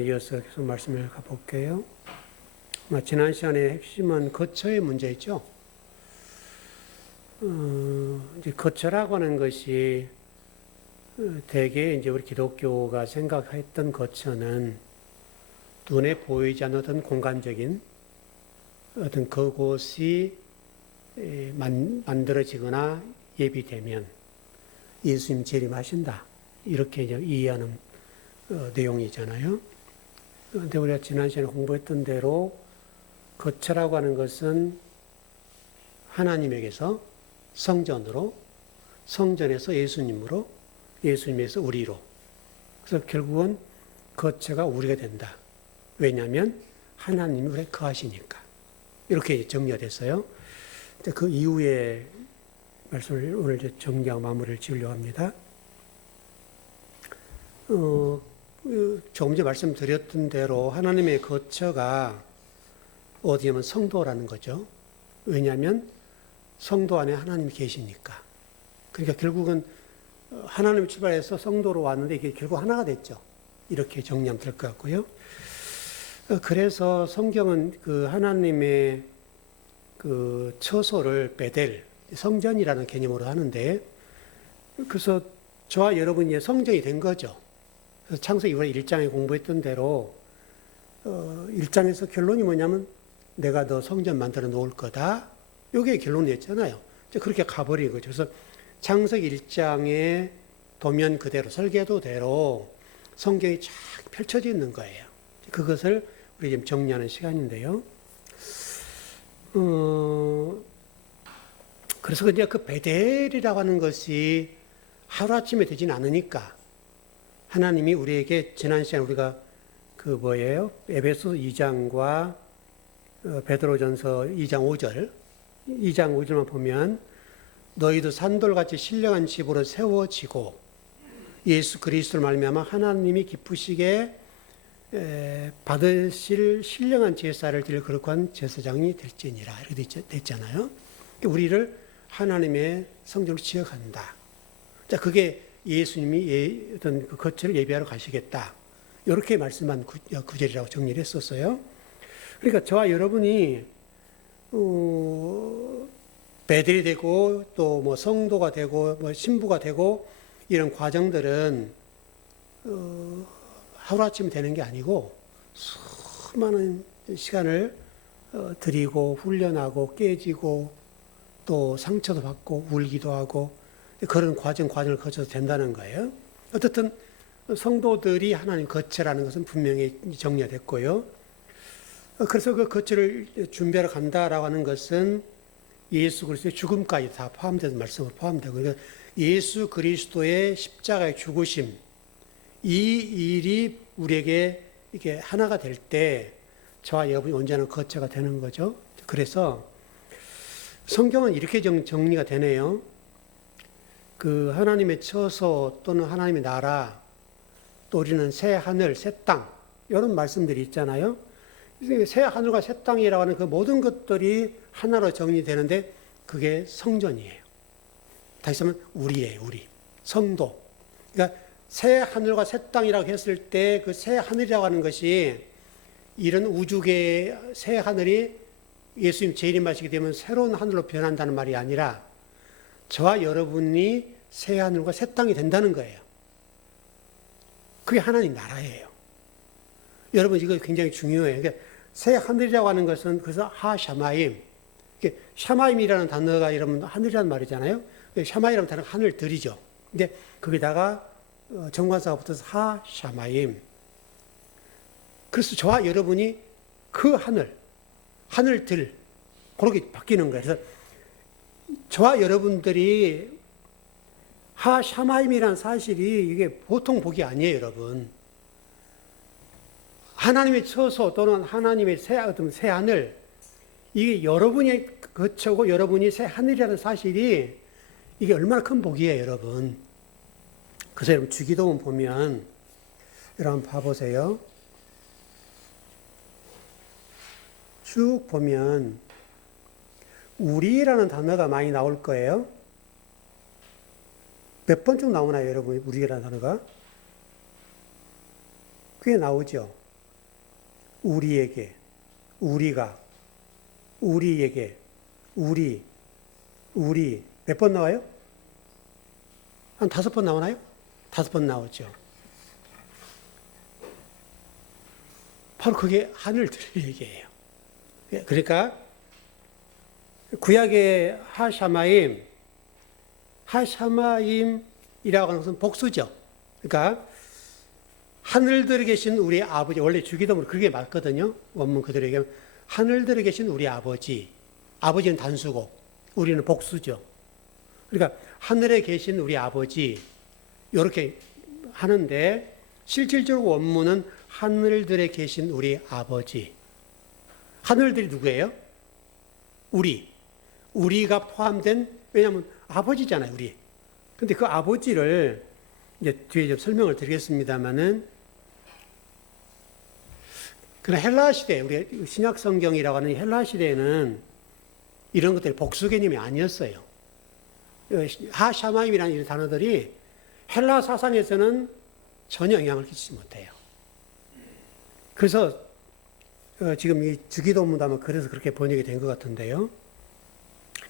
이어서 계속 말씀을 가볼게요. 지난 시간에 핵심은 거처의 문제였죠. 이제 거처라고 하는 것이 대개 이제 우리 기독교가 생각했던 거처는 눈에 보이지 않는 어떤 공간적인 어떤 그곳이 만들어지거나 예비되면 예수님 재림하신다. 이렇게 이제 이해하는 내용이잖아요. 그런데 우리가 지난 시간에 공부했던 대로 거처라고 하는 것은 하나님에게서 성전으로, 성전에서 예수님으로, 예수님에서 우리로. 그래서 결국은 거처가 우리가 된다. 왜냐하면 하나님이 우리에 거하시니까. 이렇게 정리가 됐어요. 그 이후에 말씀을 오늘 정리하고 마무리를 지으려고 합니다. 조금 전에 말씀드렸던 대로 하나님의 거처가 어디냐면 성도라는 거죠. 왜냐하면 성도 안에 하나님이 계시니까. 그러니까 결국은 하나님을 출발해서 성도로 왔는데 이게 결국 하나가 됐죠. 이렇게 정리하면 될 것 같고요. 그래서 성경은 그 하나님의 그 처소를 베델, 성전이라는 개념으로 하는데, 그래서 저와 여러분이 성전이 된 거죠. 그래서 창세기 1장에 공부했던 대로 1장에서 결론이 뭐냐면 내가 너 성전 만들어 놓을 거다. 이게 결론이었잖아요. 그렇게 가버린 거죠. 그래서 창세기 1장의 도면 그대로, 설계도대로 성경이 쫙 펼쳐져 있는 거예요. 그것을 우리 지금 정리하는 시간인데요. 그래서 이제 그 베델이라고 하는 것이 하루아침에 되진 않으니까 하나님이 우리에게 지난 시간 우리가 에베소 2장과 베드로전서 2장 5절, 2장 5절만 보면 너희도 산돌같이 신령한 집으로 세워지고 예수 그리스도를 말미암아 하나님이 기쁘시게 받으실 신령한 제사를 드릴 거룩한 제사장이 될지니라. 이렇게 됐잖아요. 우리를 하나님의 성전으로 지어간다. 자, 그게 예수님이 어떤 그 거처를 예비하러 가시겠다. 이렇게 말씀한 구절이라고 정리를 했었어요. 그러니까 저와 여러분이 베델이 되고 또 뭐 성도가 되고 뭐 신부가 되고 이런 과정들은 하루아침에 되는 게 아니고 수많은 시간을 들이고 훈련하고 깨지고 또 상처도 받고 울기도 하고 그런 과정을 거쳐서 된다는 거예요. 어쨌든 성도들이 하나님 거처라는 것은 분명히 정리가 됐고요. 그래서 그 거처를 준비하러 간다라고 하는 것은 예수 그리스도의 죽음까지 다 포함되는 말씀으로 포함되고, 그러니까 예수 그리스도의 십자가의 죽으심, 이 일이 우리에게 이게 하나가 될 때 저와 여러분이 언제나 거처가 되는 거죠. 그래서 성경은 이렇게 정리가 되네요. 그 하나님의 처소 또는 하나님의 나라, 또 우리는 새 하늘, 새 땅, 이런 말씀들이 있잖아요. 새 하늘과 새 땅이라고 하는 그 모든 것들이 하나로 정리되는데 그게 성전이에요. 다시 말하면 우리예요, 우리. 성도. 그러니까 새 하늘과 새 땅이라고 했을 때 그 새 하늘이라고 하는 것이 이런 우주계의 새 하늘이 예수님 재림하시게 되면 새로운 하늘로 변한다는 말이 아니라 저와 여러분이 새 하늘과 새 땅이 된다는 거예요. 그게 하나님 나라예요. 여러분 이거 굉장히 중요해요. 그러니까 새 하늘이라고 하는 것은 그래서 하샤마임, 샤마임이라는 단어가 이러면 하늘이라는 말이잖아요. 샤마임이라는 단어가 하늘들이죠. 근데 거기다가 정관사가 붙어서 하샤마임. 그래서 저와 여러분이 그 하늘들 그렇게 바뀌는 거예요. 그래서 저와 여러분들이 하샤마임이라는 사실이 이게 보통 복이 아니에요, 여러분. 하나님의 처소 또는 하나님의 새 하늘, 이게 여러분이 거처고 여러분이 새 하늘이라는 사실이 이게 얼마나 큰 복이에요, 여러분. 그래서 여러분 주기도문 보면 여러분 봐보세요. 쭉 보면 우리라는 단어가 많이 나올 거예요. 몇 번쯤 나오나요, 여러분? 우리라는 단어가? 꽤 나오죠. 우리에게, 우리가, 우리에게, 우리 몇 번 나와요? 한 5번 나오나요? 5번 나오죠. 바로 그게 하늘들의 얘기예요. 그러니까 구약의 하샤마임이라고 하는 것은 복수죠. 그러니까 하늘들에 계신 우리 아버지, 원래 주기도문은 그게 맞거든요. 원문 그대로 얘기하면 하늘들에 계신 우리 아버지, 아버지는 단수고 우리는 복수죠. 그러니까 하늘에 계신 우리 아버지 이렇게 하는데 실질적으로 원문은 하늘들에 계신 우리 아버지. 하늘들이 누구예요? 우리가 포함된, 왜냐하면 아버지잖아요, 우리. 근데 그 아버지를 이제 뒤에 좀 설명을 드리겠습니다만은, 그러나 헬라 시대, 우리 신약 성경이라고 하는 헬라 시대에는 이런 것들이 복수 개념이 아니었어요. 하샤마임이라는 이런 단어들이 헬라 사상에서는 전혀 영향을 끼치지 못해요. 그래서 지금 이 주기도문도 아마 그래서 그렇게 번역이 된 것 같은데요.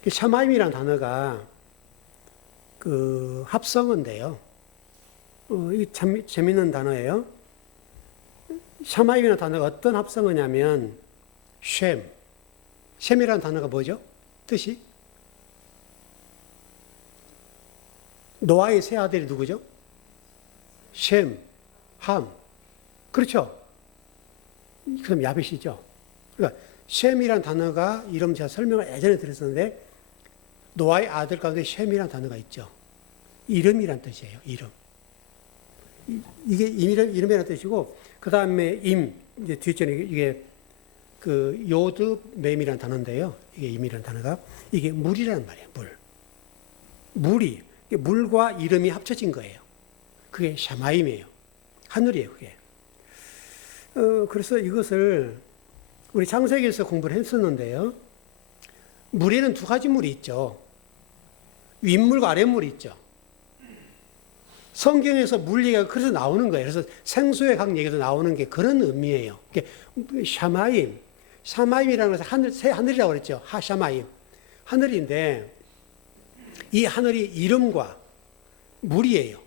샤마임이라는 단어가 그 합성어인데요. 이게 참 재밌는 단어예요. 샤마임이라는 단어가 어떤 합성어냐면 셈이라는 단어가 뭐죠? 뜻이? 노아의 세 아들이 누구죠? 셈, 함. 그렇죠? 그럼 야벳이죠. 그러니까 셈이라는 단어가 이름 제가 설명을 예전에 드렸었는데 노아의 아들 가운데 셈이라는 단어가 있죠. 이름이란 뜻이에요. 이름. 이게 이름이라는 뜻이고 그 다음에 이제 뒤쪽에 이게 그 요드 맴이라는 단어인데요. 이게 임이라는 단어가 이게 물이라는 말이에요. 물이 물과 이름이 합쳐진 거예요. 그게 샤마임이에요. 하늘이에요. 그게. 그래서 이것을 우리 창세기에서 공부를 했었는데요. 물에는 두 가지 물이 있죠. 윗물과 아랫물이 있죠. 성경에서 물 얘기가 그래서 나오는 거예요. 그래서 생수의 강 얘기에서 나오는 게 그런 의미예요. 샤마임이라는 것은 새 하늘이라고 그랬죠. 하샤마임. 하늘인데 이 하늘이 이름과 물이에요.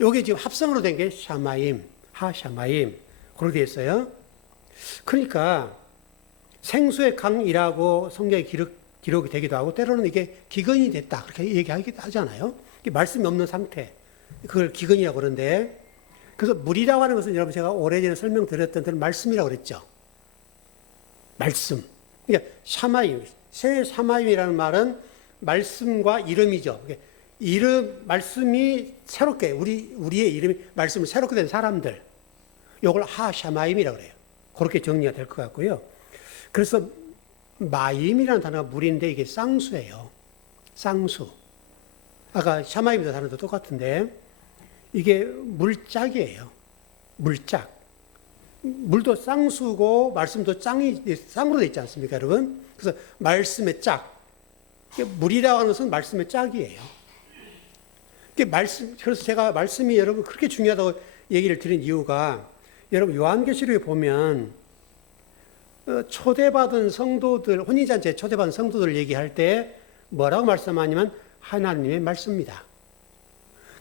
이게 지금 합성으로 된 게 샤마임, 하샤마임. 그렇게 되어 있어요. 그러니까 생수의 강이라고 성경에 기록이 되기도 하고 때로는 이게 기근이 됐다. 그렇게 얘기하기도 하잖아요. 말씀이 없는 상태. 그걸 기근이라고 그러는데 그래서 물이라고 하는 것은 여러분 제가 오래전에 설명드렸던 그런 말씀이라고 그랬죠. 말씀. 그러니까 샤마임, 새 샤마임이라는 말은 말씀과 이름이죠. 말씀이 새롭게, 우리의 이름이, 말씀을 새롭게 된 사람들. 요걸 하샤마임이라고 그래요. 그렇게 정리가 될 것 같고요. 그래서 마임이라는 단어가 물인데 이게 쌍수예요. 쌍수. 아까 샤마임이라는 단어도 똑같은데 이게 물짝이에요. 물짝. 물도 쌍수고 말씀도 쌍으로 되어 있지 않습니까, 여러분? 그래서 말씀의 짝. 물이라고 하는 것은 말씀의 짝이에요. 그래서 제가 말씀이 여러분 그렇게 중요하다고 얘기를 드린 이유가 여러분 요한계시록에 보면 초대받은 성도들, 혼인잔치에 초대받은 성도들 얘기할 때 뭐라고 말씀하냐면 하나님의 말씀입니다.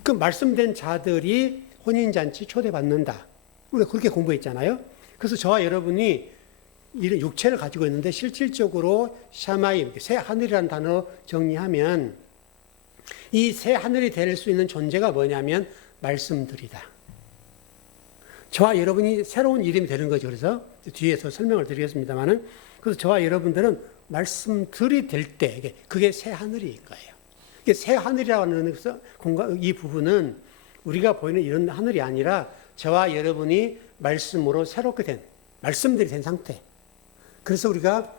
그 말씀된 자들이 혼인잔치 초대받는다. 우리가 그렇게 공부했잖아요. 그래서 저와 여러분이 이런 육체를 가지고 있는데 실질적으로 샤마임, 새 하늘이라는 단어 정리하면 이 새 하늘이 될 수 있는 존재가 뭐냐면 말씀들이다. 저와 여러분이 새로운 이름이 되는 거죠. 그래서 뒤에서 설명을 드리겠습니다만은 그래서 저와 여러분들은 말씀들이 될 때 그게 새 하늘일 거예요. 이게 새 하늘이라고 하는 이 부분은 우리가 보이는 이런 하늘이 아니라 저와 여러분이 말씀으로 새롭게 된 말씀들이 된 상태. 그래서 우리가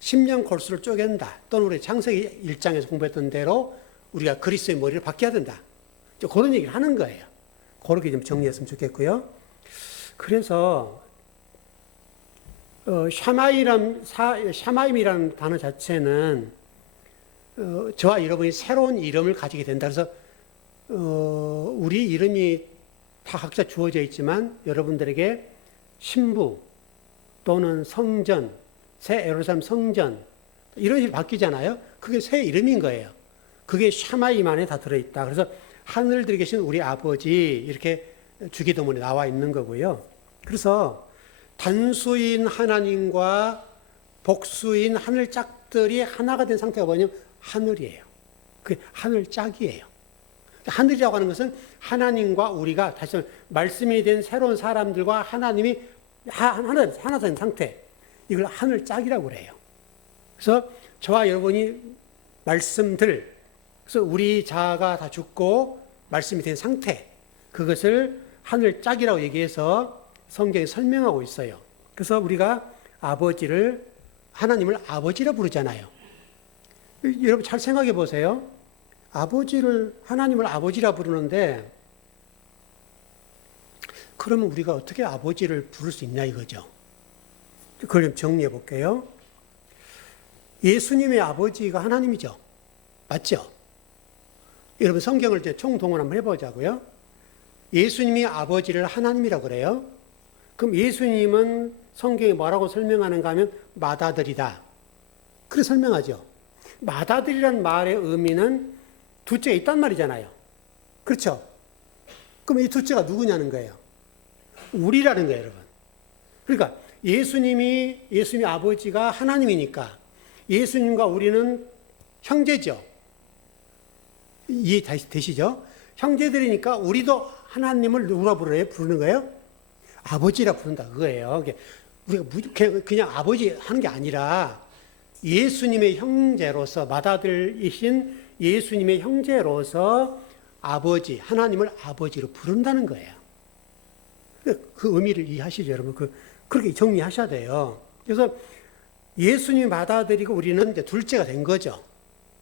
십년 골수를 쪼갠다. 또는 우리 창세기 1장에서 공부했던 대로 우리가 그리스도의 머리를 바뀌어야 된다. 그런 얘기를 하는 거예요. 그렇게 좀 정리했으면 좋겠고요. 그래서 샤마임이라는 단어 자체는 저와 여러분이 새로운 이름을 가지게 된다. 그래서 우리 이름이 다 각자 주어져 있지만 여러분들에게 신부, 또는 성전, 새 예루살렘 성전 이런 식으로 바뀌잖아요. 그게 새 이름인 거예요. 그게 샤마임 안에 다 들어있다. 그래서 하늘들에 계신 우리 아버지 이렇게 주기도문에 나와 있는 거고요. 그래서 단수인 하나님과 복수인 하늘 짝들이 하나가 된 상태가 뭐냐면 하늘이에요. 그 하늘 짝이에요. 하늘이라고 하는 것은 하나님과 우리가 다시 말씀이 된 새로운 사람들과 하나님이 하나 된 상태. 이걸 하늘 짝이라고 그래요. 그래서 저와 여러분이 말씀들, 그래서 우리 자아가 다 죽고 말씀이 된 상태, 그것을 하늘 짝이라고 얘기해서 성경에 설명하고 있어요. 그래서 우리가 하나님을 아버지라 부르잖아요. 여러분 잘 생각해 보세요. 하나님을 아버지라 부르는데, 그러면 우리가 어떻게 아버지를 부를 수 있냐 이거죠. 그걸 좀 정리해 볼게요. 예수님의 아버지가 하나님이죠. 맞죠? 여러분 성경을 이제 총동원 한번 해보자고요. 예수님이 아버지를 하나님이라고 그래요. 그럼 예수님은 성경에 뭐라고 설명하는가 하면 맏아들이다. 그렇게 설명하죠. 맏아들이란 말의 의미는 둘째가 있단 말이잖아요. 그렇죠? 그럼 이 둘째가 누구냐는 거예요. 우리라는 거예요, 여러분. 그러니까 예수님이 아버지가 하나님이니까 예수님과 우리는 형제죠. 이해되시죠? 형제들이니까 우리도 하나님을 누구라 부르는 거예요? 아버지라 부른다 그거예요. 우리가 그냥 아버지 하는 게 아니라 예수님의 형제로서, 맏아들이신 예수님의 형제로서 아버지, 하나님을 아버지로 부른다는 거예요. 그 의미를 이해하시죠, 여러분? 그렇게 정리하셔야 돼요. 그래서 예수님이 맏아들이고 우리는 이제 둘째가 된 거죠.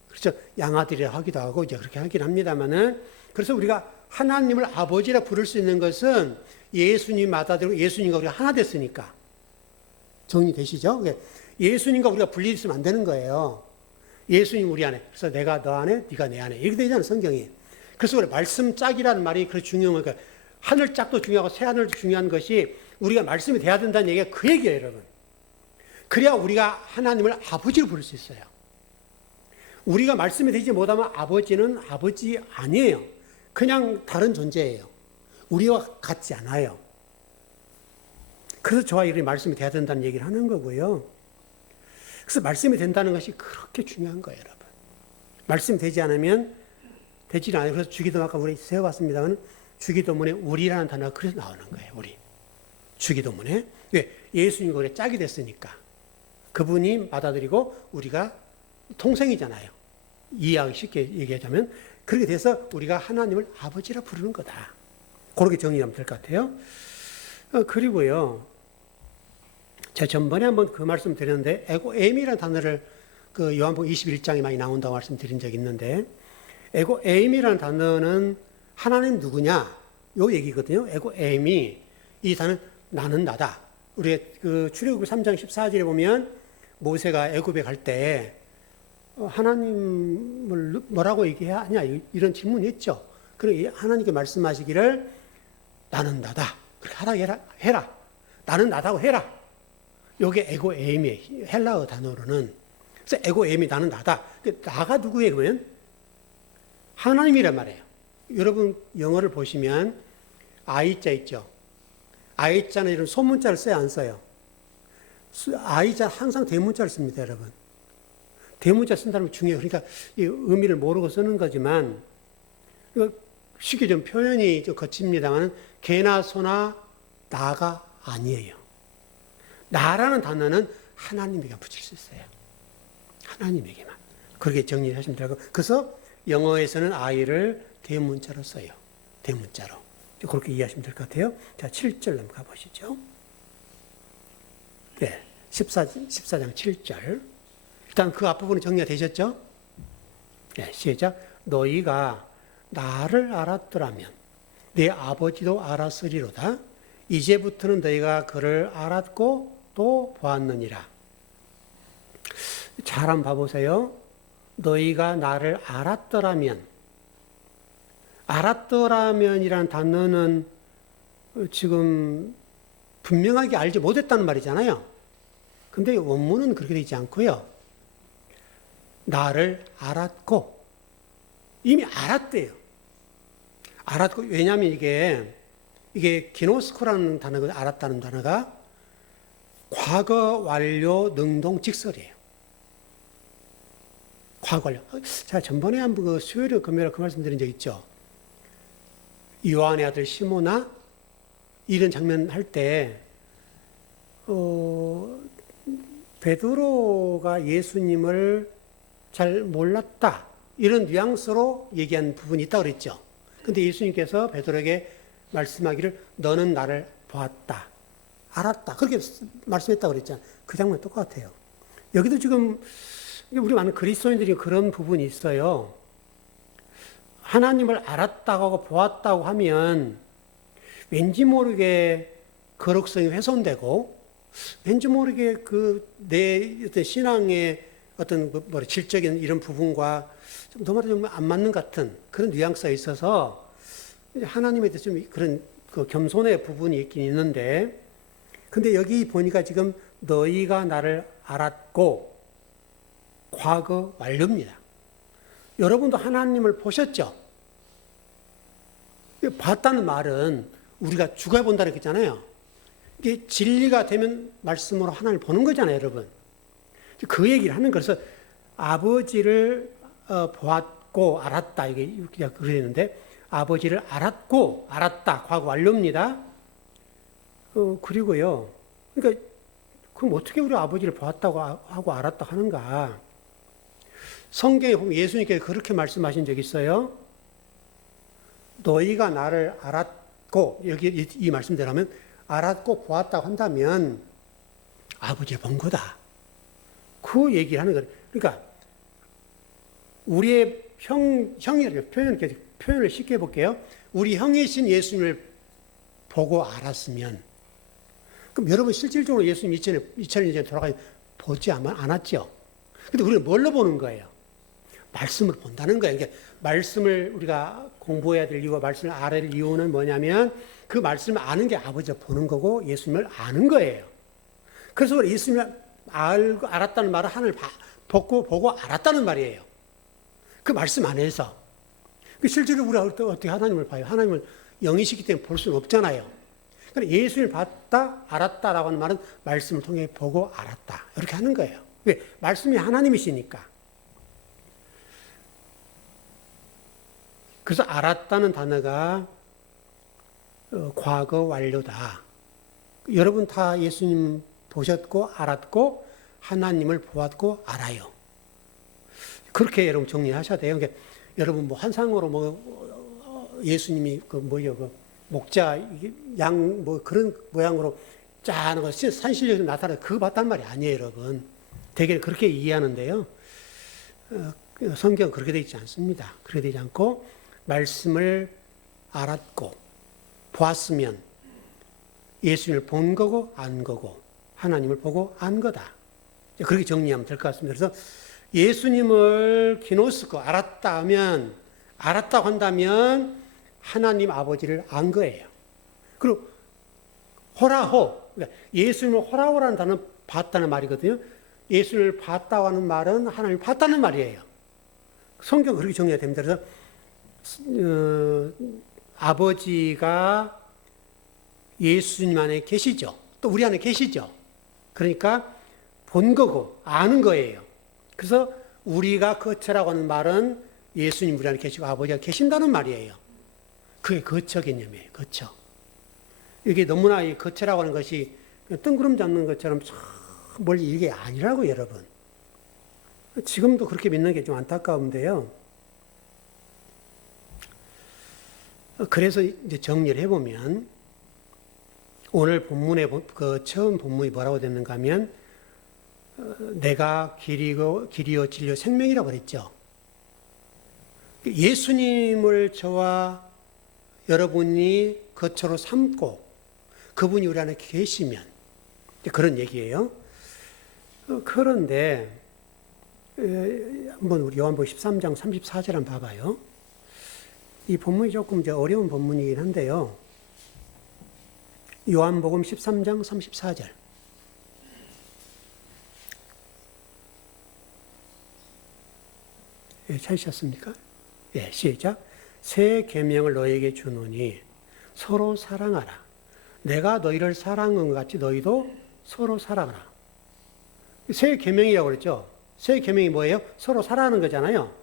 그렇죠. 양아들이라 하기도 하고 이제 그렇게 하긴 합니다만은, 그래서 우리가 하나님을 아버지라 부를 수 있는 것은 예수님 맏아들이고 예수님과 우리가 하나 됐으니까. 정리되시죠? 예수님과 우리가 분리됐으면 안 되는 거예요. 예수님 우리 안에, 그래서 내가 너 안에, 네가 내 안에 이렇게 되잖아요, 성경이. 그래서 우리 말씀 짝이라는 말이 그렇게 중요한 거예요. 하늘 짝도 중요하고 새 하늘도 중요한 것이 우리가 말씀이 돼야 된다는 얘기가 그 얘기예요, 여러분. 그래야 우리가 하나님을 아버지로 부를 수 있어요. 우리가 말씀이 되지 못하면 아버지는 아버지 아니에요. 그냥 다른 존재예요. 우리와 같지 않아요. 그래서 저와 이런 말씀이 돼야 된다는 얘기를 하는 거고요. 그래서 말씀이 된다는 것이 그렇게 중요한 거예요, 여러분. 말씀이 되지 않으면 되지 않아요. 그래서 주기도문 아까 우리 세워봤습니다만 주기도문에 우리라는 단어가 그래서 나오는 거예요. 우리. 주기도문에. 왜? 예수님과 우리가 짝이 됐으니까. 그분이 맏아들이고 우리가 동생이잖아요. 이해하기 쉽게 얘기하자면 그렇게 돼서 우리가 하나님을 아버지라 부르는 거다. 그렇게 정리하면 될 것 같아요. 그리고요. 제가 전번에 한번 그 말씀 드렸는데 에고에임이라는 단어를 그 요한복음 21장에 많이 나온다고 말씀드린 적이 있는데, 에고에임이라는 단어는 하나님 누구냐? 요 얘기거든요. 에고에임이 이 단어는 나는 나다. 우리 그 출애굽기 3장 14절에 보면 모세가 애굽에 갈 때 하나님을 뭐라고 얘기하냐 이런 질문이 있죠. 그리고 하나님께 말씀하시기를 나는 나다. 그렇게 하라 해라. 나는 나다고 해라. 요게 에고에임이에요. 헬라어 단어로는. 그래서 에고에임이 나는 나다. 나가 누구예요, 그러면? 하나님이란 말이에요. 여러분 영어를 보시면 I자 있죠. I자는 이런 소문자를 써야 안 써요. I자 항상 대문자를 씁니다, 여러분. 대문자 쓴다는 게 중요해요. 그러니까 이 의미를 모르고 쓰는 거지만, 쉽게 좀 표현이 좀 거칩니다만, 개나 소나 나가 아니에요. 나라는 단어는 하나님에게 붙일 수 있어요. 하나님에게만. 그렇게 정리하시면 되고, 그래서 영어에서는 I를 대문자로 써요. 대문자로. 그렇게 이해하시면 될 것 같아요. 자, 7절 한번 가보시죠. 네, 14장 7절. 일단 그 앞부분이 정리가 되셨죠? 네, 시작. 너희가 나를 알았더라면 내 아버지도 알았으리로다. 이제부터는 너희가 그를 알았고 또 보았느니라. 잘 한번 봐보세요. 너희가 나를 알았더라면, 알았더라면이라는 단어는 지금 분명하게 알지 못했다는 말이잖아요. 근데 원문은 그렇게 되지 않고요. 나를 알았고, 이미 알았대요. 알았고, 왜냐하면 이게 기노스코라는 단어가, 알았다는 단어가 과거 완료 능동 직설이에요. 과거 완료. 제가 전번에 한번 그 수요일에 금요일에 그 말씀드린 적 있죠. 요한의 아들 시모나 이런 장면 할 때, 베드로가 예수님을 잘 몰랐다. 이런 뉘앙스로 얘기한 부분이 있다고 그랬죠. 근데 예수님께서 베드로에게 말씀하기를 너는 나를 보았다. 알았다. 그렇게 말씀했다고 그랬잖아요. 그 장면 똑같아요. 여기도 지금 우리 많은 그리스도인들이 그런 부분이 있어요. 하나님을 알았다고 하고 보았다고 하면 왠지 모르게 거룩성이 훼손되고 왠지 모르게 내 어떤 신앙의 어떤 질적인 이런 부분과 좀 너무나 좀 안 맞는 같은 그런 뉘앙스가 있어서 하나님에 대해서 좀 그런 겸손의 부분이 있긴 있는데, 근데 여기 보니까 지금 너희가 나를 알았고 과거 완료입니다. 여러분도 하나님을 보셨죠? 봤다는 말은 우리가 죽어야 본다는 거잖아요. 이게 진리가 되면 말씀으로 하나님을 보는 거잖아요, 여러분. 그 얘기를 하는 거예요. 그래서 아버지를 보았고 알았다. 이게 그렇게 되는데, 아버지를 알았고 알았다. 과거 완료입니다. 그리고요. 그러니까 그럼 어떻게 우리 아버지를 보았다고 하고 알았다 하는가? 성경에 보면 예수님께서 그렇게 말씀하신 적이 있어요. 너희가 나를 알았고, 여기 이 말씀대로 하면 알았고 보았다고 한다면 아버지를 본 거다. 그 얘기를 하는 거예요. 그러니까 우리의 형이라고 표현을 쉽게 해볼게요. 우리 형이신 예수님을 보고 알았으면, 그럼 여러분 실질적으로 예수님 2000년 전에 돌아가서 보지 않았죠? 근데 우리는 뭘로 보는 거예요? 말씀을 본다는 거예요. 그러니까 말씀을 우리가 공부해야 될 이유와 말씀을 알아야 될 이유는 뭐냐면 그 말씀을 아는 게 아버지가 보는 거고 예수님을 아는 거예요. 그래서 예수님을 알았다는 말은 하늘을 보고 알았다는 말이에요. 그 말씀 안에서. 실제로 우리가 어떻게 하나님을 봐요? 하나님을 영이시기 때문에 볼 수는 없잖아요. 그러니까 예수님을 봤다, 알았다라고 하는 말은 말씀을 통해 보고 알았다. 이렇게 하는 거예요. 왜? 말씀이 하나님이시니까. 그래서 알았다는 단어가 과거 완료다. 여러분 다 예수님 보셨고 알았고 하나님을 보았고 알아요. 그렇게 여러분 정리하셔야 돼요. 그러니까 여러분 뭐 환상으로 예수님이 목자 양 그런 모양으로 짠 산신령에서 나타나 그거 봤단 말이 아니에요, 여러분. 대개 그렇게 이해하는데요. 성경 그렇게 되어 있지 않습니다. 그렇게 되지 않고 말씀을 알았고 보았으면 예수님을 본 거고 안 거고 하나님을 보고 안 거다. 그렇게 정리하면 될 것 같습니다. 그래서 예수님을 기노스코 알았다고 한다면 하나님 아버지를 안 거예요. 그리고 호라호, 그러니까 예수님을 호라호라는 단어는 봤다는 말이거든요. 예수님을 봤다고 하는 말은 하나님을 봤다는 말이에요. 성경 그렇게 정리가 됩니다. 그래서 아버지가 예수님 안에 계시죠. 또 우리 안에 계시죠. 그러니까 본 거고 아는 거예요. 그래서 우리가 거처라고 하는 말은 예수님 우리 안에 계시고 아버지가 계신다는 말이에요. 그게 거처 개념이에요. 거처. 이게 너무나 이 거처라고 하는 것이 뜬구름 잡는 것처럼 멀리 이게 아니라고 여러분. 지금도 그렇게 믿는 게 좀 안타까운데요. 그래서 이제 정리를 해보면 오늘 본문의 처음 본문이 뭐라고 됐는가 하면 내가 길이요 진리요 생명이라고 그랬죠. 예수님을 저와 여러분이 거처로 삼고 그분이 우리 안에 계시면 그런 얘기예요. 그런데 한번 우리 요한복음 13장 34절 한번 봐봐요. 이 본문이 조금 이제 어려운 본문이긴 한데요. 요한복음 13장 34절. 예, 찾으셨습니까? 예, 시작. 새 계명을 너에게 주노니 서로 사랑하라. 내가 너희를 사랑한 것 같이 너희도 서로 사랑하라. 새 계명이라고 그랬죠. 새 계명이 뭐예요? 서로 사랑하는 거잖아요.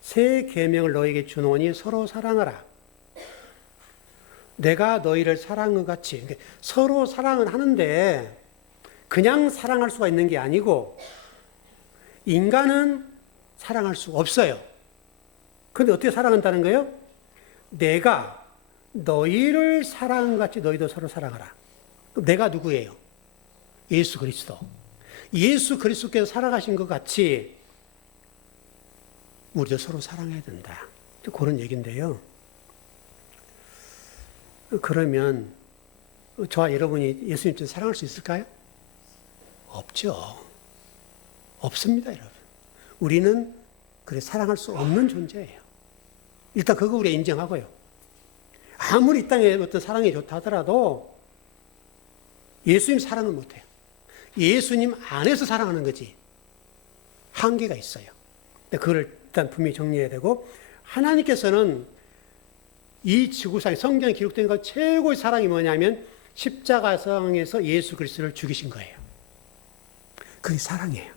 새 계명을 너에게 주노니 서로 사랑하라. 내가 너희를 사랑한 것 같이. 서로 사랑은 하는데 그냥 사랑할 수가 있는 게 아니고 인간은 사랑할 수 없어요. 그런데 어떻게 사랑한다는 거예요? 내가 너희를 사랑한 것 같이 너희도 서로 사랑하라. 그럼 내가 누구예요? 예수 그리스도. 예수 그리스도께서 살아가신 것 같이 우리도 서로 사랑해야 된다. 그런 얘기인데요. 그러면 저와 여러분이 예수님을 사랑할 수 있을까요? 없죠. 없습니다, 여러분. 우리는 그래 사랑할 수 없는 존재예요. 일단 그거 우리가 인정하고요. 아무리 이 땅에 어떤 사랑이 좋다 하더라도 예수님 사랑은 못해요. 예수님 안에서 사랑하는 거지. 한계가 있어요. 그걸 일단 분명히 정리해야 되고, 하나님께서는 이 지구상에 성경에 기록된 것 최고의 사랑이 뭐냐면 십자가상에서 예수 그리스도를 죽이신 거예요. 그게 사랑이에요.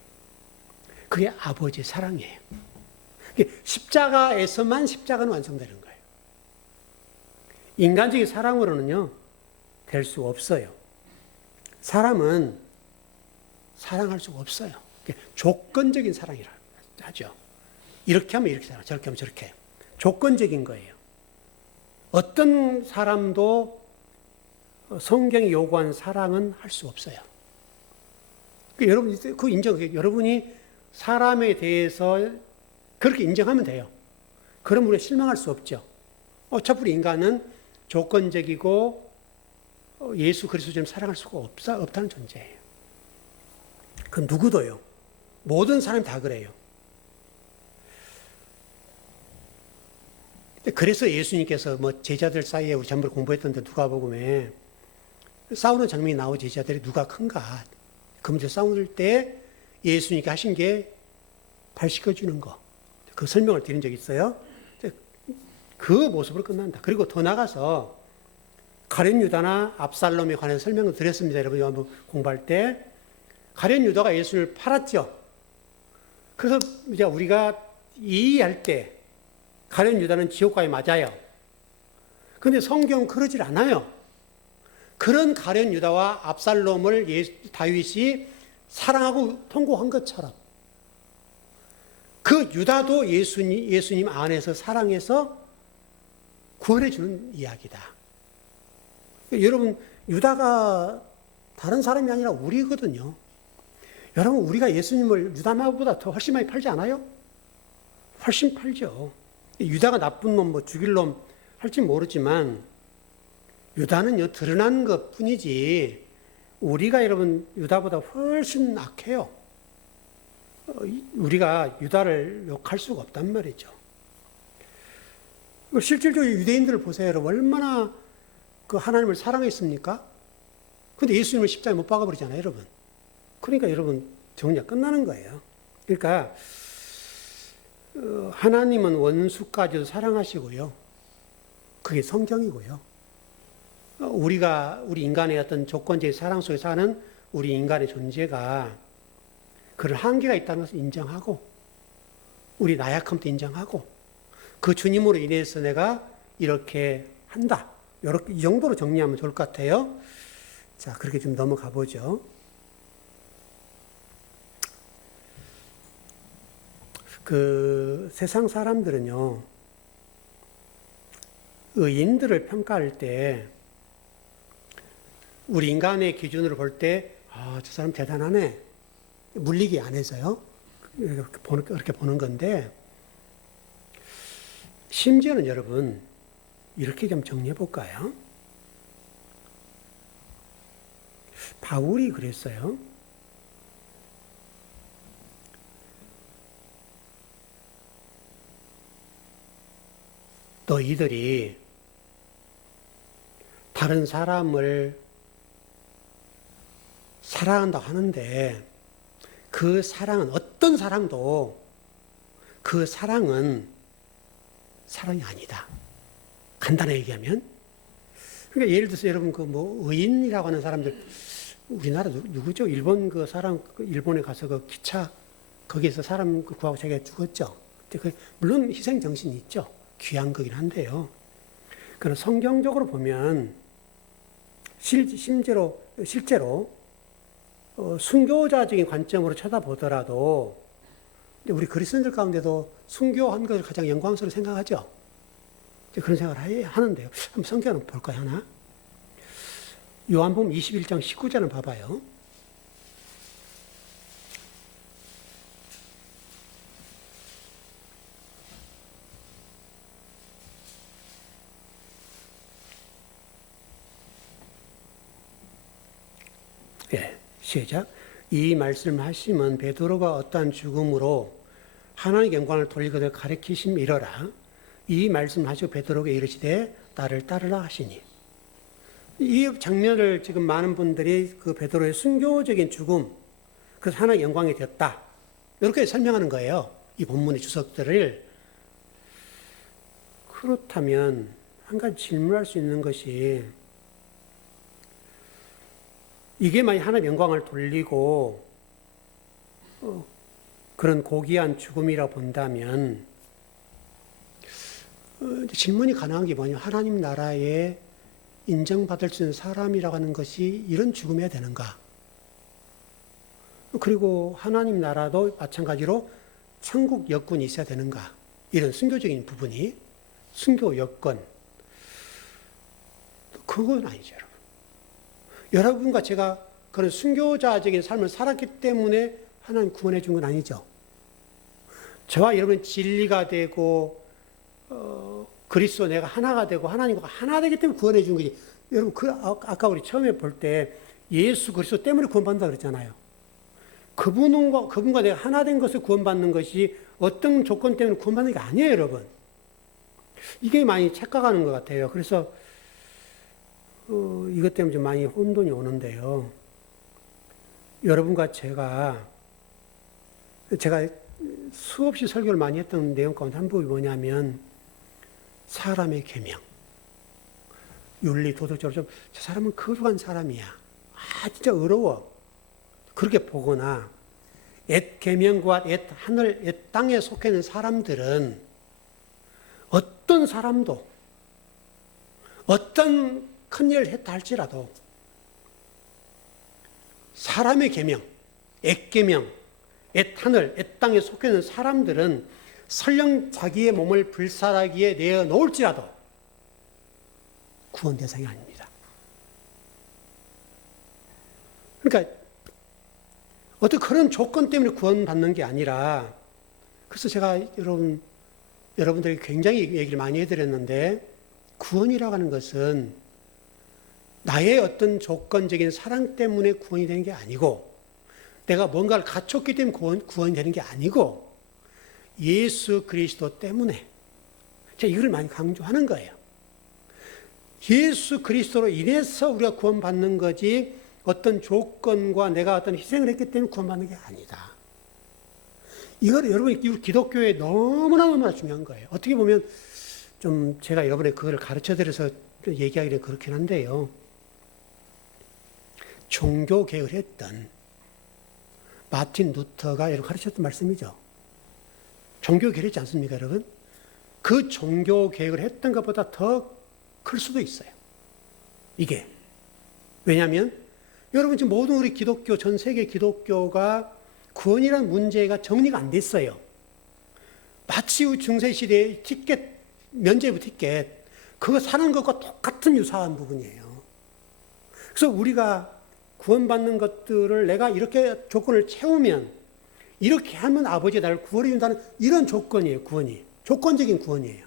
그게 아버지의 사랑이에요. 십자가에서만 십자가는 완성되는 거예요. 인간적인 사랑으로는요, 될 수 없어요. 사람은 사랑할 수가 없어요. 조건적인 사랑이라 하죠. 이렇게 하면 이렇게 사랑, 저렇게 하면 저렇게. 조건적인 거예요. 어떤 사람도 성경이 요구한 사랑은 할 수 없어요. 여러분, 그 여러분이 사람에 대해서 그렇게 인정하면 돼요. 그럼 우리가 실망할 수 없죠. 어차피 인간은 조건적이고 예수 그리스도처럼 사랑할 수가 없다는 존재예요. 그 누구도요. 모든 사람이 다 그래요. 그래서 예수님께서 제자들 사이에 우리 전부 공부했던데 누가복음에 싸우는 장면이 나오지 제자들이 누가 큰가. 그 문제 싸울 때 예수님께 하신 게 발 씻겨주는 거. 그 설명을 드린 적이 있어요. 그 모습으로 끝난다. 그리고 더 나가서 가룟 유다나 압살롬에 관한 설명을 드렸습니다. 여러분이 한번 공부할 때. 가룟 유다가 예수를 팔았죠. 그래서 이제 우리가 이해할 때 가룟 유다는 지옥과에 맞아요. 그런데 성경은 그러질 않아요. 그런 가룟 유다와 압살롬을 다윗이 사랑하고 통곡한 것처럼 그 유다도 예수님 안에서 사랑해서 구원해 주는 이야기다. 여러분, 유다가 다른 사람이 아니라 우리거든요. 여러분, 우리가 예수님을 유다보다 더 훨씬 많이 팔지 않아요? 훨씬 팔죠. 유다가 나쁜 놈, 죽일 놈 할지 모르지만 유다는요, 드러난 것 뿐이지 우리가 여러분 유다보다 훨씬 악해요. 우리가 유다를 욕할 수가 없단 말이죠. 실질적으로 유대인들을 보세요. 여러분, 얼마나 그 하나님을 사랑했습니까? 근데 예수님을 십자가에 못 박아버리잖아요, 여러분. 그러니까 여러분 정리가 끝나는 거예요. 그러니까 하나님은 원수까지도 사랑하시고요. 그게 성경이고요. 우리 인간의 어떤 조건적인 사랑 속에 사는 우리 인간의 존재가 그런 한계가 있다는 것을 인정하고 우리 나약함도 인정하고 그 주님으로 인해서 내가 이렇게 한다. 이 정도로 정리하면 좋을 것 같아요. 자, 그렇게 좀 넘어가 보죠. 그 세상 사람들은요, 의인들을 평가할 때 우리 인간의 기준으로 볼 때, 저 사람 대단하네. 물리기 안 해서요. 그렇게 보는 건데, 심지어는 여러분, 이렇게 좀 정리해 볼까요? 바울이 그랬어요. 너희들이 다른 사람을 사랑한다고 하는데 그 사랑은 어떤 사랑도 그 사랑은 사랑이 아니다. 간단하게 얘기하면. 그러니까 예를 들어서 여러분 그 뭐 의인이라고 하는 사람들 우리나라 누구죠? 일본 그 사람 일본에 가서 그 기차 거기에서 사람 구하고 자기가 죽었죠. 물론 희생 정신이 있죠. 귀한 거긴 한데요. 그런 성경적으로 보면 실제로 순교자적인 관점으로 쳐다보더라도 우리 그리스도인들 가운데도 순교한 것을 가장 영광스럽게 생각하죠. 그런 생각을 하는데요. 한번 성경을 볼까요, 하나? 요한복음 21장 19절을 봐봐요. 예, 시작. 이 말씀하심은 베드로가 어떠한 죽음으로 하나님의 영광을 돌리거든 가리키심이러라. 이 말씀하시고 베드로에게 이르시되 나를 따르라 하시니. 이 장면을 지금 많은 분들이 그 베드로의 순교적인 죽음, 그래서 하나님의 영광이 되었다. 이렇게 설명하는 거예요. 이 본문의 주석들을. 그렇다면 한 가지 질문할 수 있는 것이 이게 만약 하나님의 영광을 돌리고 그런 고귀한 죽음이라 본다면 질문이 가능한 게 뭐냐면 하나님 나라에 인정받을 수 있는 사람이라고 하는 것이 이런 죽음이어야 되는가? 그리고 하나님 나라도 마찬가지로 천국 여건이 있어야 되는가? 이런 순교적인 부분이 순교 여건 그건 아니죠, 여러분. 여러분과 제가 그런 순교자적인 삶을 살았기 때문에 하나님 구원해 준 건 아니죠. 저와 여러분 진리가 되고 그리스도 내가 하나가 되고 하나님과 하나 되기 때문에 구원해 준 거지. 여러분 아까 우리 처음에 볼 때 예수 그리스도 때문에 구원받는다 그랬잖아요. 그분과 내가 하나 된 것을 구원받는 것이 어떤 조건 때문에 구원받는 게 아니에요, 여러분. 이게 많이 착각하는 것 같아요. 그래서 이것 때문에 좀 많이 혼돈이 오는데요. 여러분과 제가 수없이 설교를 많이 했던 내용 가운데 한 부분이 뭐냐면 사람의 계명, 윤리, 도덕적으로 저 사람은 거룩한 사람이야. 진짜 어려워. 그렇게 보거나 옛 계명과 옛 하늘, 옛 땅에 속해 있는 사람들은 어떤 사람도 어떤 큰 일을 했다 할지라도 사람의 계명, 옛 계명, 옛 하늘, 옛 땅에 속해 있는 사람들은 설령 자기의 몸을 불사라기에 내어놓을지라도 구원 대상이 아닙니다. 그러니까 어떤 그런 조건 때문에 구원받는 게 아니라, 그래서 제가 여러분들에게 굉장히 얘기를 많이 해드렸는데, 구원이라고 하는 것은 나의 어떤 조건적인 사랑 때문에 구원이 되는 게 아니고, 내가 뭔가를 갖췄기 때문에 구원이 되는 게 아니고, 예수 그리스도 때문에, 제가 이걸 많이 강조하는 거예요. 예수 그리스도로 인해서 우리가 구원받는 거지, 어떤 조건과 내가 어떤 희생을 했기 때문에 구원받는 게 아니다. 이걸 여러분이 기독교에 너무나 중요한 거예요. 어떻게 보면 좀 제가 여러분에 그걸 가르쳐 드려서 얘기하기는 그렇긴 한데요. 종교 개혁을 했던 마틴 루터가 여러분 가르쳤던 말씀이죠. 종교 개혁을 했지 않습니까, 여러분? 그 종교 개혁을 했던 것보다 더 클 수도 있어요. 이게. 왜냐하면 여러분 지금 모든 우리 기독교, 전 세계 기독교가 구원이라는 문제가 정리가 안 됐어요. 마치 중세시대의 티켓, 면죄부 티켓, 그거 사는 것과 똑같은 유사한 부분이에요. 그래서 우리가 구원받는 것들을 내가 이렇게 조건을 채우면, 이렇게 하면 아버지가 나를 구원해 준다는 이런 조건이에요, 구원이. 조건적인 구원이에요.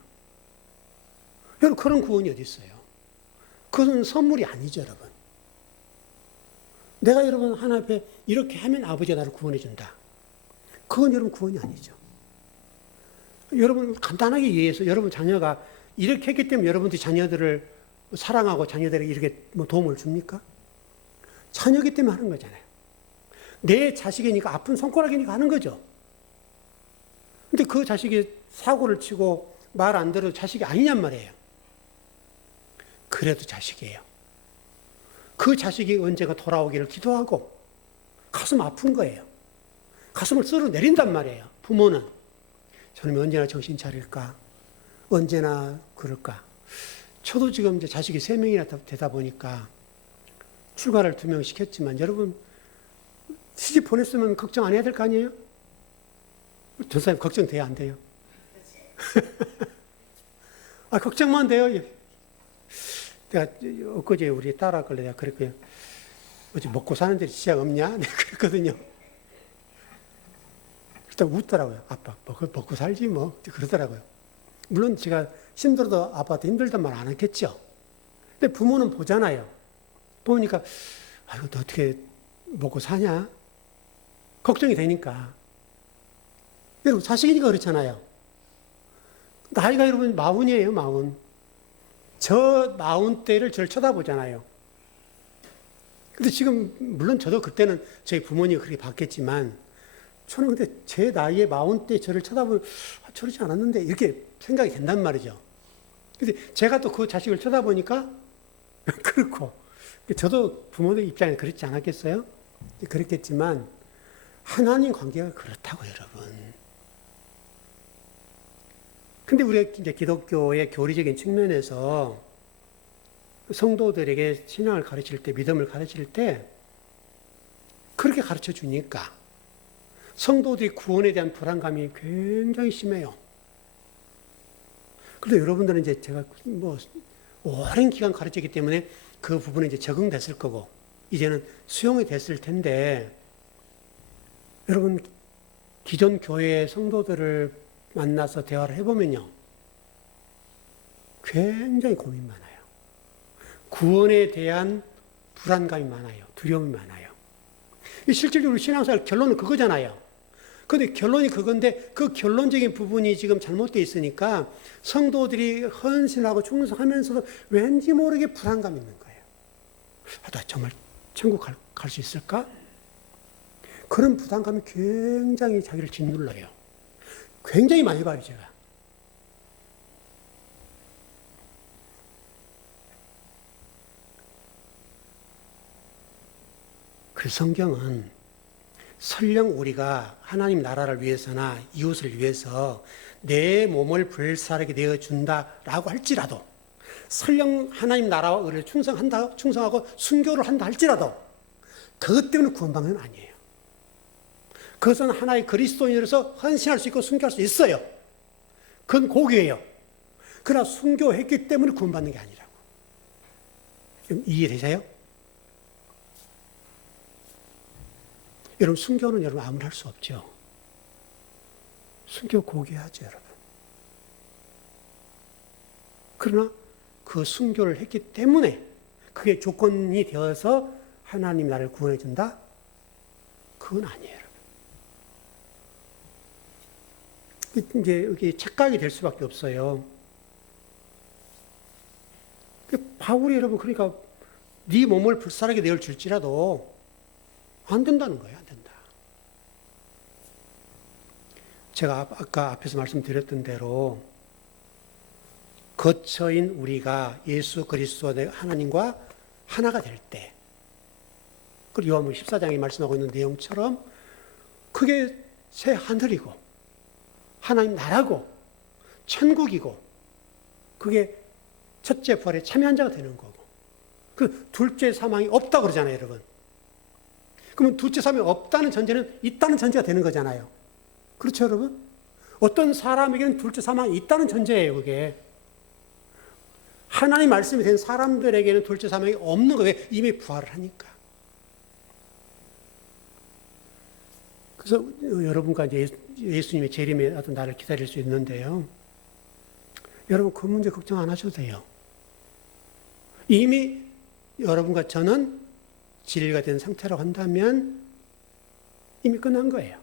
여러분, 그런 구원이 어디 있어요? 그건 선물이 아니죠, 여러분. 내가 여러분 하나님 앞에 이렇게 하면 아버지가 나를 구원해 준다. 그건 여러분 구원이 아니죠. 여러분 간단하게 이해해서 여러분 자녀가 이렇게 했기 때문에 여러분들이 자녀들을 사랑하고 자녀들에게 이렇게 도움을 줍니까? 자녀기 때문에 하는 거잖아요. 내 자식이니까 아픈 손가락이니까 하는 거죠. 근데 그 자식이 사고를 치고 말 안 들어도 자식이 아니냔 말이에요. 그래도 자식이에요. 그 자식이 언제가 돌아오기를 기도하고 가슴 아픈 거예요. 가슴을 쓸어내린단 말이에요. 부모는. 저놈이 언제나 정신 차릴까? 언제나 그럴까? 저도 지금 이제 자식이 3명이나 되다 보니까 출가를 2명 시켰지만 여러분 시집 보냈으면 걱정 안 해야 될 거 아니에요? 전사님 걱정돼야 안 돼요? 아, 걱정만 돼요. 내가 엊그제 우리 딸아 걸래 내가 그랬고요. 어제 먹고 사는 데 지장 없냐? 내가 그랬거든요. 일단 웃더라고요. 아빠 먹고 살지 뭐 그러더라고요. 물론 제가 힘들어도 아빠한테 힘들단 말 안 했겠죠. 근데 부모는 보잖아요. 보니까 아이고 너 어떻게 먹고 사냐? 걱정이 되니까. 여러분 자식이니까 그렇잖아요. 나이가 여러분 40이에요. 40. 저 40대를 저를 쳐다보잖아요. 근데 지금 물론 저도 그때는 저희 부모님이 그렇게 봤겠지만 저는 근데 제 나이에 40대 저를 쳐다보면 저러지 않았는데 이렇게 생각이 된단 말이죠. 근데 제가 또 그 자식을 쳐다보니까 그렇고 저도 부모들 입장에 그렇지 않았겠어요? 그랬겠지만 하나님 관계가 그렇다고 여러분. 근데 우리가 이제 기독교의 교리적인 측면에서 성도들에게 신앙을 가르칠 때, 믿음을 가르칠 때 그렇게 가르쳐 주니까 성도들이 구원에 대한 불안감이 굉장히 심해요. 그런데 여러분들은 이제 제가 뭐 오랜 기간 가르쳤기 때문에 그 부분에 이제 적응됐을 거고 이제는 수용이 됐을 텐데 여러분 기존 교회의 성도들을 만나서 대화를 해보면요. 굉장히 고민 많아요. 구원에 대한 불안감이 많아요. 두려움이 많아요. 실질적으로 신앙생활 결론은 그거잖아요. 그런데 결론이 그건데 그 결론적인 부분이 지금 잘못되어 있으니까 성도들이 헌신하고 충성하면서도 왠지 모르게 불안감이 있는 거예요. 아, 나 정말 천국 갈 수 있을까? 그런 부담감이 굉장히 자기를 짓눌러요. 굉장히 많이 봐요, 제가. 그 성경은 설령 우리가 하나님 나라를 위해서나 이웃을 위해서 내 몸을 불사르게 내어준다라고 할지라도 설령 하나님 나라와 의를 충성하고 순교를 한다 할지라도 그것 때문에 구원받는 건 아니에요. 그것은 하나의 그리스도인으로서 헌신할 수 있고 순교할 수 있어요. 그건 고귀해요. 그러나 순교했기 때문에 구원받는 게 아니라고. 이해되세요? 여러분 순교는 여러분 아무나 할 수 없죠. 순교 고귀하죠, 여러분. 그러나 그 순교를 했기 때문에 그게 조건이 되어서 하나님 나를 구원해 준다? 그건 아니에요, 여러분. 이제 여기 착각이 될 수밖에 없어요. 바울이 여러분 그러니까 네 몸을 불사르게 내어 줄지라도 안 된다는 거예요. 안 된다. 제가 아까 앞에서 말씀드렸던 대로 거처인 우리가 예수 그리스도 하나님과 하나가 될 때 그리고 요한복음 14장에 말씀하고 있는 내용처럼 그게 새 하늘이고 하나님 나라고 천국이고 그게 첫째 부활에 참여한 자가 되는 거고 그 둘째 사망이 없다고 그러잖아요, 여러분. 그러면 둘째 사망이 없다는 전제는 있다는 전제가 되는 거잖아요. 그렇죠, 여러분? 어떤 사람에게는 둘째 사망이 있다는 전제예요, 그게. 하나님 말씀이 된 사람들에게는 둘째 사망이 없는 거예요. 이미 부활을 하니까. 그래서 여러분과 이제 예수님의 재림의 어떤 날을 기다릴 수 있는데요. 여러분 그 문제 걱정 안 하셔도 돼요. 이미 여러분과 저는 진리가 된 상태라고 한다면 이미 끝난 거예요.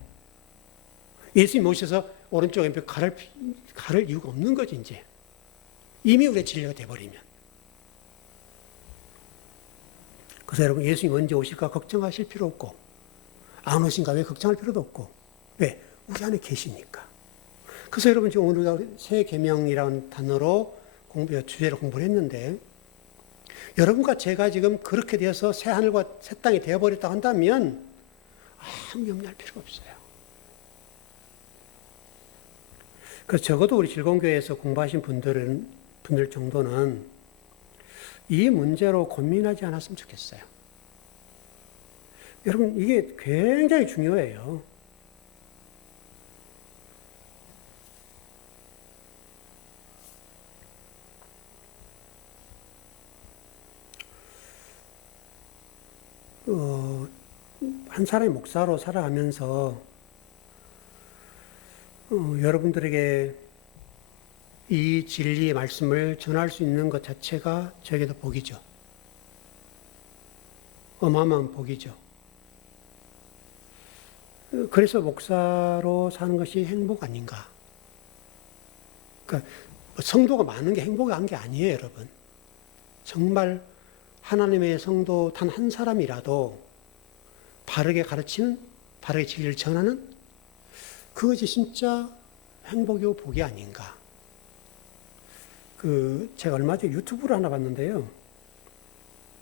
예수님 오셔서 오른쪽 왼쪽 가를 이유가 없는 거지 이제. 이미 우리의 진리가 돼버리면. 그래서 여러분 예수님 언제 오실까 걱정하실 필요 없고 안 오신가 왜 걱정할 필요도 없고 왜? 우리 안에 계시니까. 그래서 여러분 지금 오늘 우리가 새 계명이라는 단어로 주제를 공부를 했는데 여러분과 제가 지금 그렇게 되어서 새 하늘과 새 땅이 되어버렸다 한다면 아무 염려할 필요가 없어요. 그래서 적어도 우리 즐거운교회에서 공부하신 분들 정도는 이 문제로 고민하지 않았으면 좋겠어요. 여러분, 이게 굉장히 중요해요. 한 사람의 목사로 살아가면서 여러분들에게 이 진리의 말씀을 전할 수 있는 것 자체가 저에게도 복이죠. 어마어마한 복이죠. 그래서 목사로 사는 것이 행복 아닌가. 그러니까 성도가 많은 게 행복한 게 아니에요, 여러분. 정말 하나님의 성도 단 한 사람이라도 바르게 가르치는, 바르게 진리를 전하는 그것이 진짜 행복이고 복이 아닌가. 제가 얼마 전에 유튜브를 하나 봤는데요.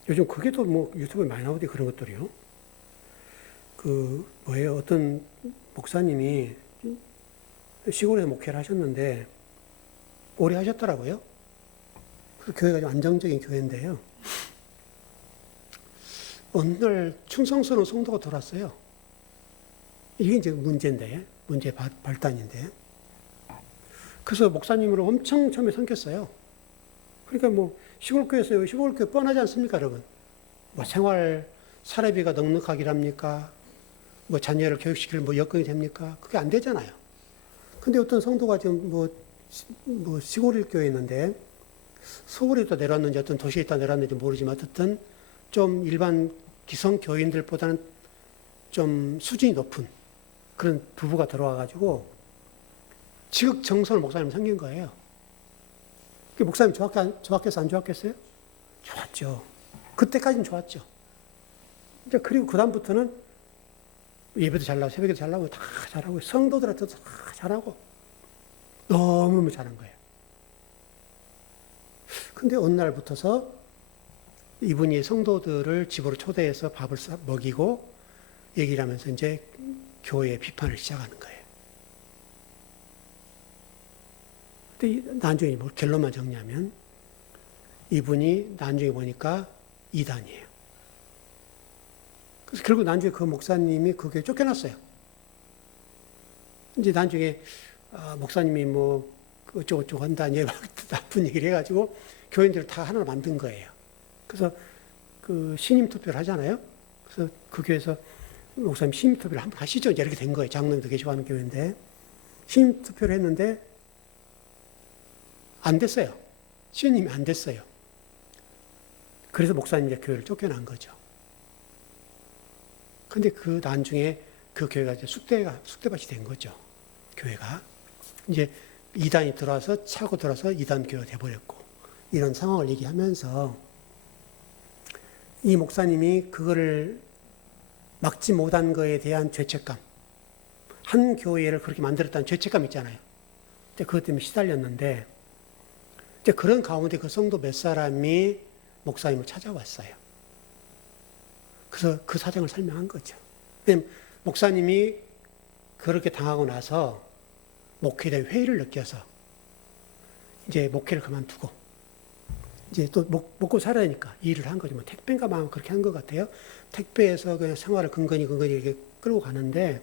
요즘 그게 또 뭐 유튜브에 많이 나오더니 그런 것들이요. 어떤 목사님이 시골에서 목회를 하셨는데 오래 하셨더라고요. 그 교회가 좀 안정적인 교회인데요. 어느 날 충성스러운 성도가 돌았어요. 이게 이제 문제의 발단인데. 그래서 목사님으로 엄청 처음에 섬겼어요. 그러니까 뭐 시골교회에서 시골교회 뻔하지 않습니까, 여러분? 뭐 생활 사례비가 넉넉하길 합니까? 뭐 자녀를 교육시킬 뭐 여건이 됩니까? 그게 안 되잖아요. 근데 어떤 성도가 지금 뭐 시골일 교회에 있는데 서울에 있다 내려왔는지 어떤 도시에 있다 내려왔는지 모르지만 어쨌든 좀 일반 기성 교인들보다는 좀 수준이 높은 그런 부부가 들어와가지고 지극정성을 목사님 섬긴 거예요. 목사님 좋았겠어요? 안 좋았겠어요? 좋았죠. 그때까지는 좋았죠. 그리고 그다음부터는 예배도 잘나고 새벽에도 잘나고 다 잘하고 성도들한테도 다 잘하고 너무너무 잘한 거예요. 근데 어느 날부터서 이분이 성도들을 집으로 초대해서 밥을 먹이고 얘기를 하면서 이제 교회의 비판을 시작하는 거예요. 근데 나중에 뭐 결론만 정리하면 이분이 나중에 보니까 이단이에요. 그래서 결국 나중에 그 목사님이 그 교회 쫓겨났어요. 이제 나중에 목사님이 뭐 어쩌고저쩌고 한다니 나쁜 얘기를 해가지고 교인들을 다 하나로 만든 거예요. 그래서 그 신임 투표를 하잖아요. 그래서 그 교회에서 목사님 신임 투표를 한번 하시죠. 이렇게 된 거예요. 장로님도 계시고 하는 교회인데 신임 투표를 했는데 안 됐어요. 신임이 안 됐어요. 그래서 목사님이 교회를 쫓겨난 거죠. 근데 그 나중에 그 교회가 이제 쑥대밭이 된 거죠. 교회가. 이제 이단이 들어와서 차고 들어와서 이단 교회가 돼버렸고 이런 상황을 얘기하면서 이 목사님이 그거를 막지 못한 거에 대한 죄책감, 한 교회를 그렇게 만들었다는 죄책감 있잖아요. 그것 때문에 시달렸는데 그런 가운데 그 성도 몇 사람이 목사님을 찾아왔어요. 그래서 그 사정을 설명한 거죠. 왜냐면 목사님이 그렇게 당하고 나서 목회에 대한 회의를 느껴서 이제 목회를 그만두고 이제 또 먹고 살아야 하니까 일을 한 거죠. 뭐 택배인가 막 그렇게 한 것 같아요. 택배에서 그냥 생활을 근근히 이렇게 끌고 가는데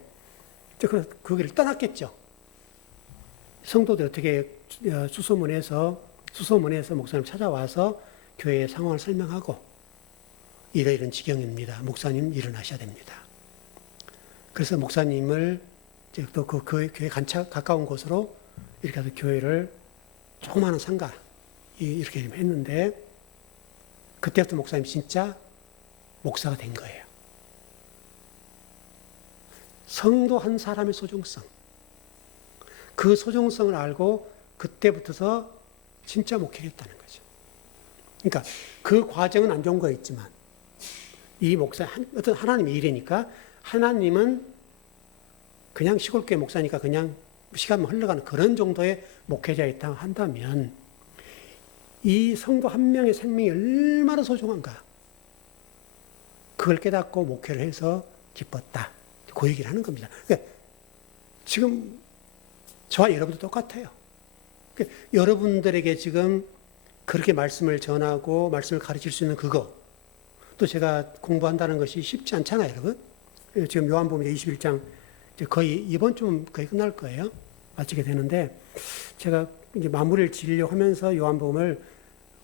그 길을 떠났겠죠. 성도들 어떻게 수소문해서 목사님 찾아와서 교회의 상황을 설명하고 이런 지경입니다. 목사님 일어나셔야 됩니다. 그래서 목사님을 이제 또 그 교회 가까운 곳으로 이렇게 해서 교회를 조그마한 상가 이렇게 했는데 그때부터 목사님 진짜 목사가 된 거예요. 성도 한 사람의 소중성. 그 소중성을 알고 그때부터서 진짜 목회를 했다는 거죠. 그러니까 그 과정은 안 좋은 거였지만 이 목사, 어떤 하나님의 일이니까 하나님은 그냥 시골교회 목사니까 그냥 시간만 흘러가는 그런 정도의 목회자였다 한다면 이 성도 한 명의 생명이 얼마나 소중한가. 그걸 깨닫고 목회를 해서 기뻤다. 그 얘기를 하는 겁니다. 그러니까 지금 저와 여러분도 똑같아요. 그러니까 여러분들에게 지금 그렇게 말씀을 전하고 말씀을 가르칠 수 있는 그거, 또 제가 공부한다는 것이 쉽지 않잖아요, 여러분. 지금 요한복음 21장 거의 이번 주면 거의 끝날 거예요. 마치게 되는데 제가 이제 마무리를 지으려고 하면서 요한복음을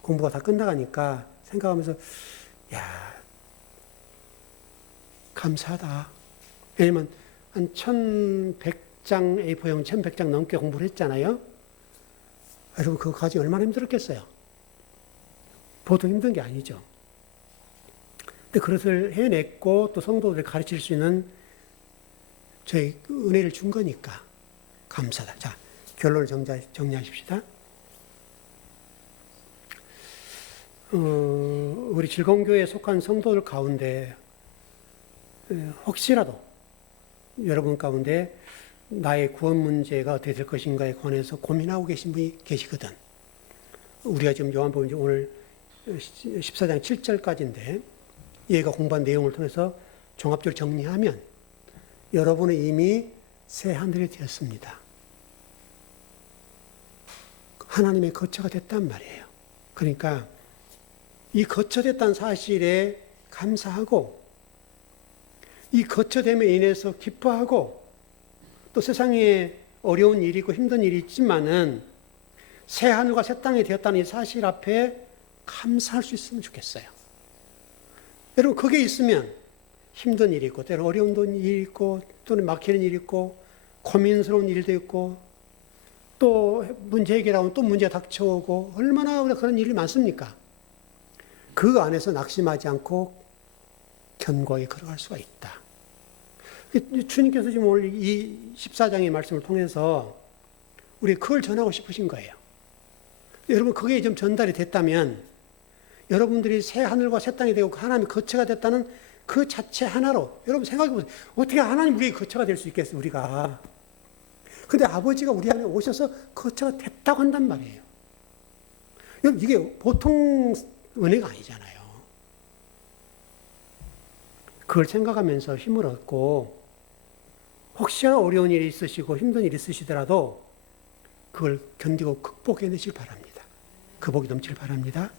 공부가 다 끝나가니까 생각하면서 야, 감사하다. 왜냐면 한 1100장 A4용 1100장 넘게 공부를 했잖아요. 여러분 그거 가지고 얼마나 힘들었겠어요. 보통 힘든 게 아니죠. 근데 그것을 해냈고 또 성도들을 가르칠 수 있는 저희 은혜를 준 거니까 감사하다. 자, 결론을 정리하십시다. 우리 즐거운교회에 속한 성도들 가운데 혹시라도 여러분 가운데 나의 구원 문제가 어떻게 될 것인가에 관해서 고민하고 계신 분이 계시거든. 우리가 지금 요한복음 오늘 14장 7절까지인데 얘가 공부한 내용을 통해서 종합적으로 정리하면 여러분은 이미 새 하늘이 되었습니다. 하나님의 거처가 됐단 말이에요. 그러니까 이 거처됐다는 사실에 감사하고 이 거처됨에 인해서 기뻐하고 또 세상에 어려운 일이 있고 힘든 일이 있지만은 새 하늘과 새 땅이 되었다는 이 사실 앞에 감사할 수 있으면 좋겠어요. 여러분 그게 있으면 힘든 일이 있고 때로 어려운 일이 있고 또는 막히는 일이 있고 고민스러운 일도 있고 또 문제 해결하면 또 문제가 닥쳐오고 얼마나 그런 일이 많습니까? 그 안에서 낙심하지 않고 견고하게 걸어갈 수가 있다. 주님께서 지금 오늘 이 14장의 말씀을 통해서 우리 그걸 전하고 싶으신 거예요. 여러분 그게 좀 전달이 됐다면 여러분들이 새 하늘과 새 땅이 되고 하나님의 거처가 됐다는 그 자체 하나로 여러분 생각해 보세요. 어떻게 하나님 우리의 거처가 될 수 있겠어요, 우리가. 근데 아버지가 우리 안에 오셔서 거처가 됐다고 한단 말이에요. 여러분 이게 보통 은혜가 아니잖아요. 그걸 생각하면서 힘을 얻고 혹시나 어려운 일이 있으시고 힘든 일이 있으시더라도 그걸 견디고 극복해내시길 바랍니다. 그 복이 넘치길 바랍니다.